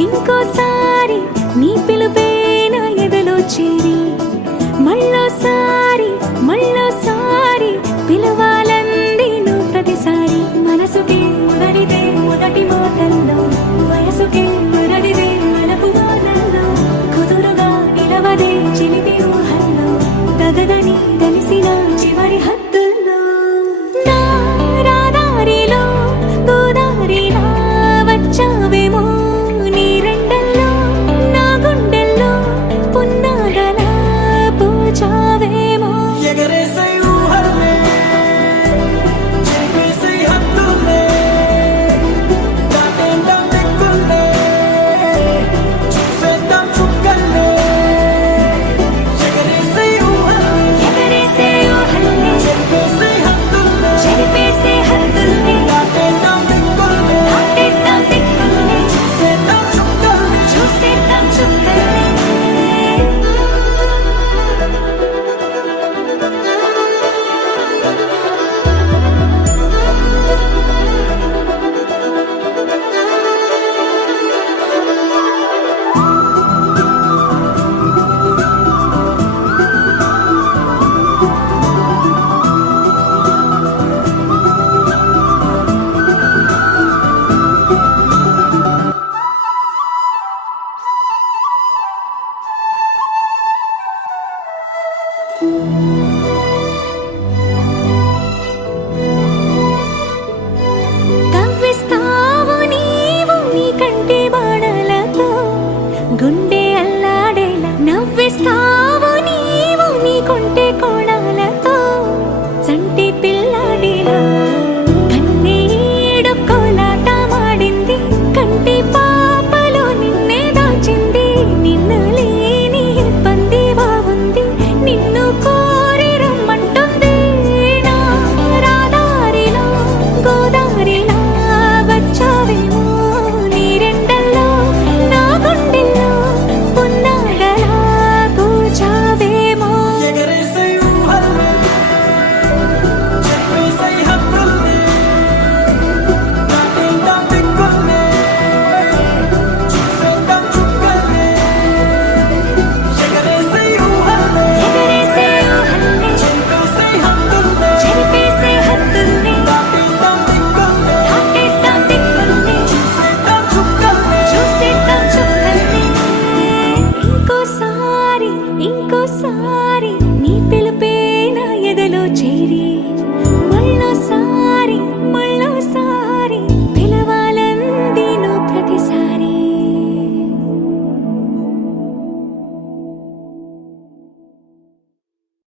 ఇంకోసారి నీ పిలుపే నా ఎదలో చేరి మళ్ళోసారి పిలవాలంది నువ్వు ప్రతిసారి. మనసుకే మొదటిదే మొదటి మాటల్లో, వయసుకే మొదటిదే మలపు వానల్లో, కుదురుగా నిలవదే చిలిపి ఊహల్లో, తగదని తెలిసిన చివరి హద్దుల్లో. నా రాదారిలో గోదారిలా వచ్చావేమో, నీ రెండల్లో నా గుండెల్లో పున్నాగలా పూచావేమో. ఎగరేసై ఊహల్లే, చేపేసై హద్దుల్లే, దాటేద్దాం దిక్కుల్లే, చూసేద్దాం చుక్కల్లే. ఎగరేసై ఊహల్లే, చేపేసై హద్దుల్లే, దాటేద్దాం దిక్కుల్లే, చూసేద్దాం చుక్కల్లే. కవ్విస్తావు నీవు నీ కంటి బాణలతో, గుండె అల్లాడేలా నవ్విస్తావు